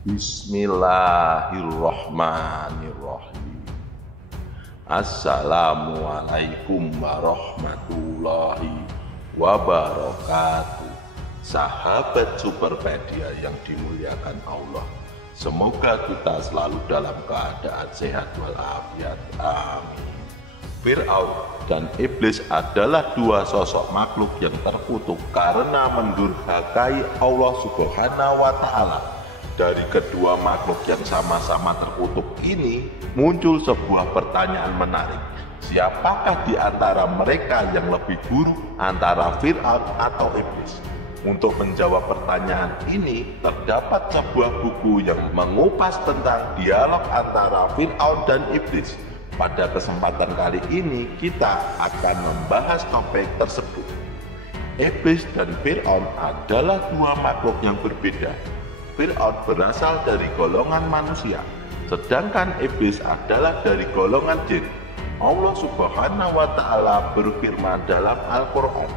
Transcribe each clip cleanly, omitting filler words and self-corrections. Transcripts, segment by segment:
Bismillahirrahmanirrahim. Assalamualaikum warahmatullahi wabarakatuh. Sahabat Superpedia yang dimuliakan Allah, semoga kita selalu dalam keadaan sehat walafiat. Amin. Fir'aun dan iblis adalah dua sosok makhluk yang terkutuk karena mendurhakai Allah Subhanahu wa Ta'ala. Dari kedua makhluk yang sama-sama terkutuk ini muncul sebuah pertanyaan menarik. Siapakah di antara mereka yang lebih buruk, antara Fir'aun atau iblis? Untuk menjawab pertanyaan ini, terdapat sebuah buku yang mengupas tentang dialog antara Fir'aun dan iblis. Pada kesempatan kali ini, kita akan membahas topik tersebut. Iblis dan Fir'aun adalah dua makhluk yang berbeda. Fir'aun berasal dari golongan manusia, sedangkan iblis adalah dari golongan jin. Allah Subhanahu wa Ta'ala berfirman dalam Al-Quran,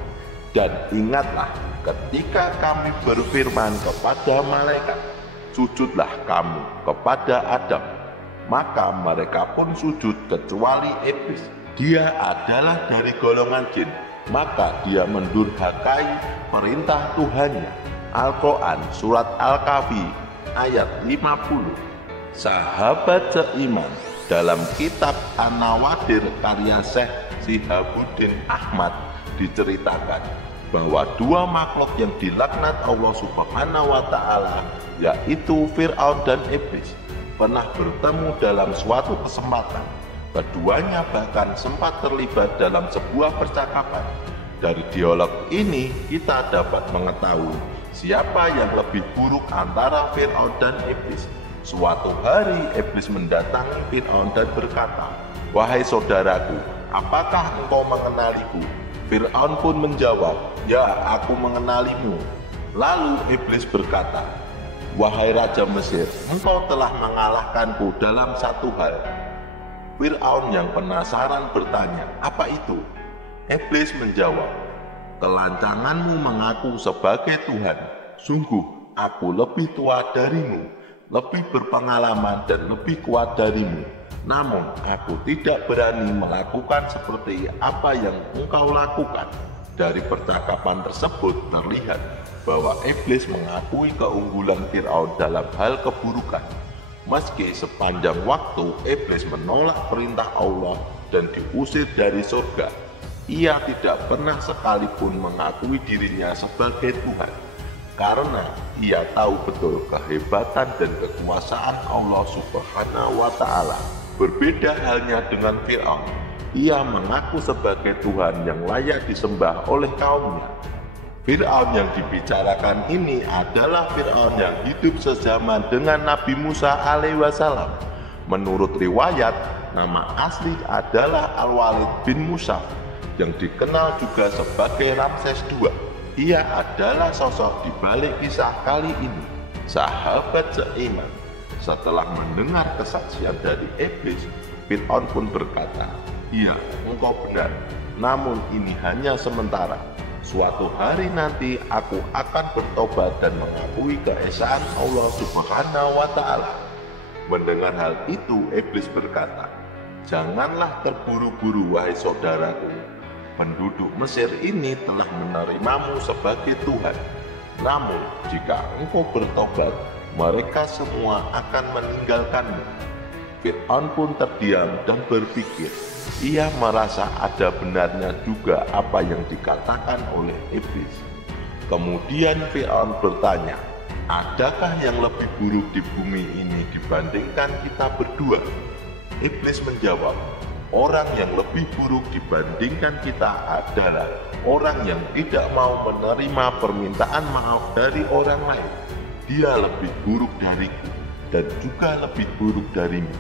"Dan ingatlah ketika kami berfirman kepada malaikat, sujudlah kamu kepada Adam. Maka mereka pun sujud kecuali iblis. Dia adalah dari golongan jin, maka dia mendurhakai perintah Tuhannya." Al-Quran Surat Al-Kahfi ayat 50. Sahabat seiman, dalam kitab An-Nawadir karya Syekh Shihabuddin Ahmad diceritakan bahwa dua makhluk yang dilaknat Allah Subhanahu wa Ta'ala, yaitu Fir'aun dan iblis, pernah bertemu dalam suatu kesempatan. Keduanya bahkan sempat terlibat dalam sebuah percakapan. Dari dialog ini kita dapat mengetahui siapa yang lebih buruk antara Fir'aun dan iblis. Suatu hari iblis mendatangi Fir'aun dan berkata, "Wahai saudaraku, apakah engkau mengenaliku?" Fir'aun pun menjawab, "Ya, aku mengenalimu." Lalu iblis berkata, "Wahai Raja Mesir, engkau telah mengalahkanku dalam satu hal." Fir'aun yang penasaran bertanya, "Apa itu?" Iblis menjawab, "Kelancanganmu mengaku sebagai Tuhan. Sungguh, aku lebih tua darimu, lebih berpengalaman dan lebih kuat darimu. Namun, aku tidak berani melakukan seperti apa yang engkau lakukan." Dari percakapan tersebut terlihat bahwa iblis mengakui keunggulan Fir'aun dalam hal keburukan. Meski sepanjang waktu iblis menolak perintah Allah dan diusir dari surga, ia tidak pernah sekalipun mengakui dirinya sebagai Tuhan, karena ia tahu betul kehebatan dan kekuasaan Allah Subhanahu wa Ta'ala. Berbeda halnya dengan Fir'aun, ia mengaku sebagai Tuhan yang layak disembah oleh kaumnya. Fir'aun yang dibicarakan ini adalah Fir'aun yang hidup sezaman dengan Nabi Musa alaihissalam. Menurut riwayat, nama asli adalah Al-Walid bin Musa, yang dikenal juga sebagai Ramses II. Ia adalah sosok di balik kisah kali ini. Sahabat seiman, setelah mendengar kesaksian dari iblis, Fir'aun pun berkata, "Iya, engkau benar, namun ini hanya sementara. Suatu hari nanti aku akan bertobat dan mengakui keesaan Allah Subhanahu wa Ta'ala." Mendengar hal itu, iblis berkata, "Janganlah terburu-buru, wahai saudaraku. Penduduk Mesir ini telah menerimamu sebagai Tuhan. Namun, jika engkau bertobat, mereka semua akan meninggalkanmu." Fir'aun pun terdiam dan berpikir. Ia merasa ada benarnya juga apa yang dikatakan oleh iblis. Kemudian Fir'aun bertanya, "Adakah yang lebih buruk di bumi ini dibandingkan kita berdua?" Iblis menjawab, "Orang yang lebih buruk dibandingkan kita adalah orang yang tidak mau menerima permintaan maaf dari orang lain. Dia lebih buruk dariku dan juga lebih buruk darimu."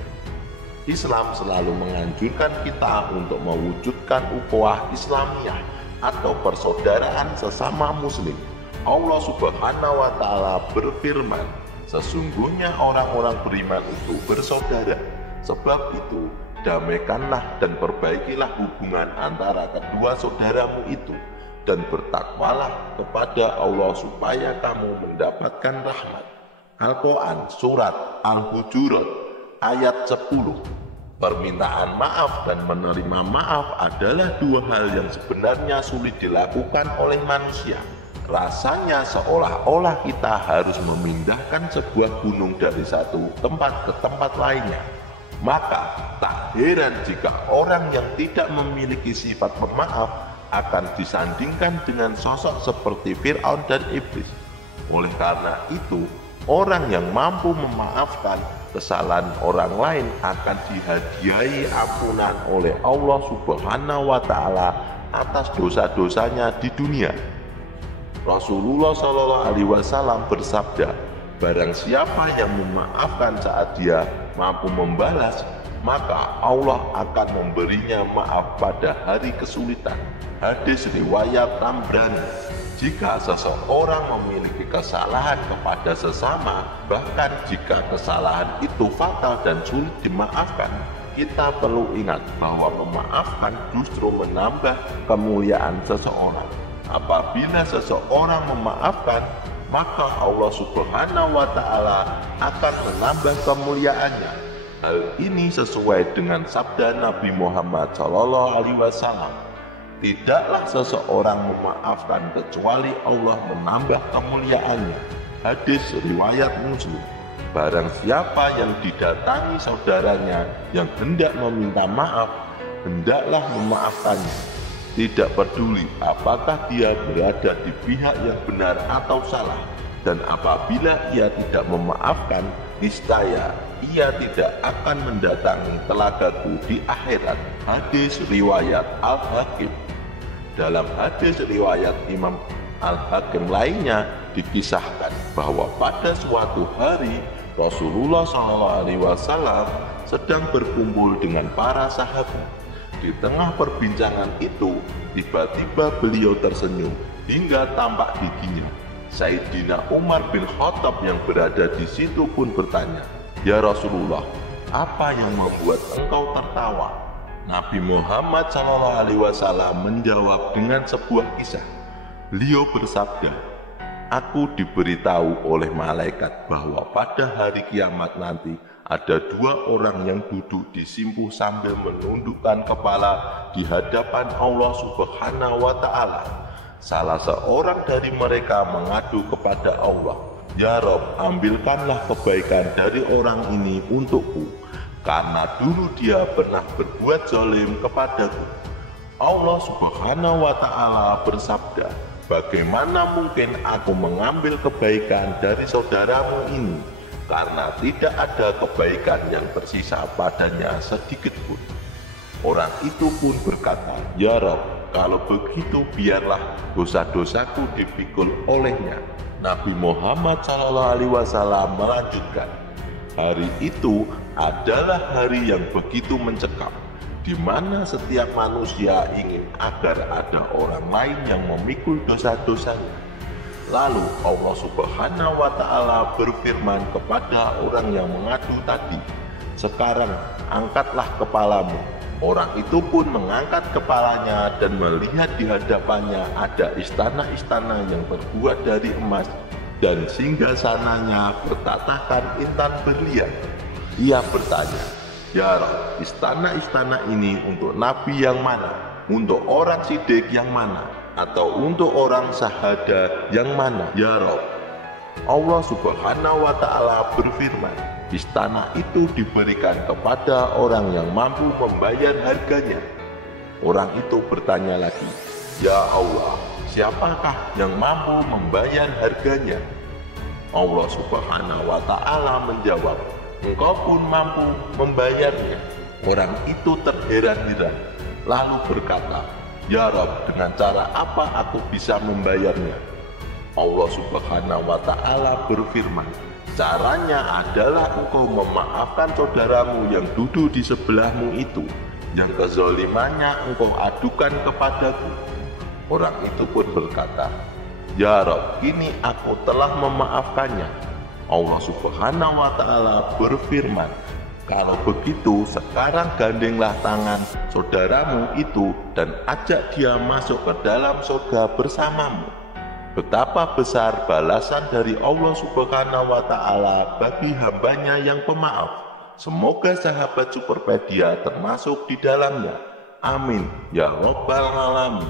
Islam selalu menganjurkan kita untuk mewujudkan ukhuwah Islamiyah atau persaudaraan sesama muslim. Allah Subhanahu wa Ta'ala berfirman, "Sesungguhnya orang-orang beriman itu bersaudara. Sebab itu, damaikanlah dan perbaikilah hubungan antara kedua saudaramu itu, dan bertakwalah kepada Allah supaya kamu mendapatkan rahmat. Al-Quran Surat Al-Hujurat ayat 10. Permintaan maaf dan menerima maaf adalah dua hal yang sebenarnya sulit dilakukan oleh manusia. Rasanya seolah-olah kita harus memindahkan sebuah gunung dari satu tempat ke tempat lainnya. Maka tak heran jika orang yang tidak memiliki sifat pemaaf akan disandingkan dengan sosok seperti Fir'aun dan Iblis. Oleh karena itu, orang yang mampu memaafkan kesalahan orang lain akan dihadiahi ampunan oleh Allah Subhanahu wa Ta'ala atas dosa-dosanya di dunia. Rasulullah SAW bersabda, barang siapa yang memaafkan saat dia mampu membalas, maka Allah akan memberinya maaf pada hari kesulitan. Hadis riwayat Tabrani. Jika seseorang memiliki kesalahan kepada sesama, bahkan jika kesalahan itu fatal dan sulit dimaafkan, kita perlu ingat bahwa memaafkan justru menambah kemuliaan seseorang. Apabila seseorang memaafkan, maka Allah Subhanahu wa Ta'ala akan menambah kemuliaannya. Hal ini sesuai dengan sabda Nabi Muhammad SAW. Tidaklah seseorang memaafkan kecuali Allah menambah kemuliaannya. Hadis riwayat Muslim. Barang siapa yang didatangi saudaranya yang hendak meminta maaf, hendaklah memaafkannya. Tidak peduli apakah dia berada di pihak yang benar atau salah. Dan apabila ia tidak memaafkan, niscaya ia tidak akan mendatangi telagaku di akhirat. Hadis riwayat Al-Hakim. Dalam hadis riwayat Imam Al-Hakim lainnya dikisahkan bahwa pada suatu hari Rasulullah SAW sedang berkumpul dengan para sahabat. Di tengah perbincangan itu, tiba-tiba beliau tersenyum hingga tampak giginya. Sayyidina Umar bin Khattab yang berada di situ pun bertanya, "Ya Rasulullah, apa yang membuat engkau tertawa?" Nabi Muhammad SAW menjawab dengan sebuah kisah. Beliau bersabda, "Aku diberitahu oleh malaikat bahwa pada hari kiamat nanti ada dua orang yang duduk di simpuh sambil menundukkan kepala di hadapan Allah Subhanahu wa Ta'ala. Salah seorang dari mereka mengadu kepada Allah, 'Ya Rob, ambilkanlah kebaikan dari orang ini untukku, karena dulu dia pernah berbuat zalim kepadaku.' Allah Subhanahu wa Ta'ala bersabda, 'Bagaimana mungkin aku mengambil kebaikan dari saudaramu ini, karena tidak ada kebaikan yang tersisa padanya sedikit pun.' Orang itu pun berkata, 'Ya Rob, kalau begitu biarlah dosa-dosaku dipikul olehnya.' Nabi Muhammad SAW melanjutkan, hari itu adalah hari yang begitu mencekam, di mana setiap manusia ingin agar ada orang lain yang memikul dosa-dosanya. Lalu Allah Subhanahu wa Ta'ala berfirman kepada orang yang mengadu tadi, 'Sekarang angkatlah kepalamu.' Orang itu pun mengangkat kepalanya dan melihat di hadapannya ada istana-istana yang terbuat dari emas dan singgasananya bertatahkan intan berlian. Ia bertanya, 'Ya Rabb, istana-istana ini untuk nabi yang mana? Untuk orang siddiq yang mana? Atau untuk orang sahada yang mana, ya Rabb?' Allah Subhanahu wa Ta'ala berfirman, 'Istana itu diberikan kepada orang yang mampu membayar harganya.' Orang itu bertanya lagi, 'Ya Allah, siapakah yang mampu membayar harganya?' Allah Subhanahu wa Ta'ala menjawab, 'Engkau pun mampu membayarnya.' Orang itu terheran-heran, lalu berkata, 'Ya Rabb, dengan cara apa aku bisa membayarnya?' Allah Subhanahu wa Ta'ala berfirman, 'Caranya adalah engkau memaafkan saudaramu yang duduk di sebelahmu itu, yang kezalimannya engkau adukan kepadaku.' Orang itu pun berkata, 'Ya Rabb, kini aku telah memaafkannya.' Allah Subhanahu wa Ta'ala berfirman, 'Kalau begitu sekarang gandenglah tangan saudaramu itu dan ajak dia masuk ke dalam surga bersamamu.' Betapa besar balasan dari Allah Subhanahu wa Ta'ala bagi hambanya yang pemaaf. Semoga sahabat Superpedia termasuk di dalamnya. Amin ya Rabbal Alamin.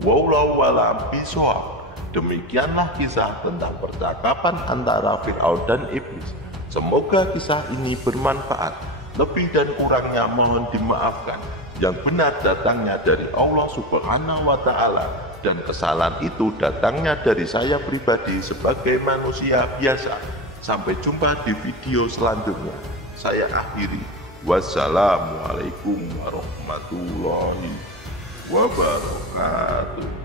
Wallahu a'lam bishawab. Demikianlah kisah tentang percakapan antara Fir'aun dan Iblis. Semoga kisah ini bermanfaat. Lebih dan kurangnya mohon dimaafkan. Yang benar datangnya dari Allah Subhanahu wa Ta'ala, dan kesalahan itu datangnya dari saya pribadi sebagai manusia biasa. Sampai jumpa di video selanjutnya. Saya akhiri. Wassalamualaikum warahmatullahi wabarakatuh.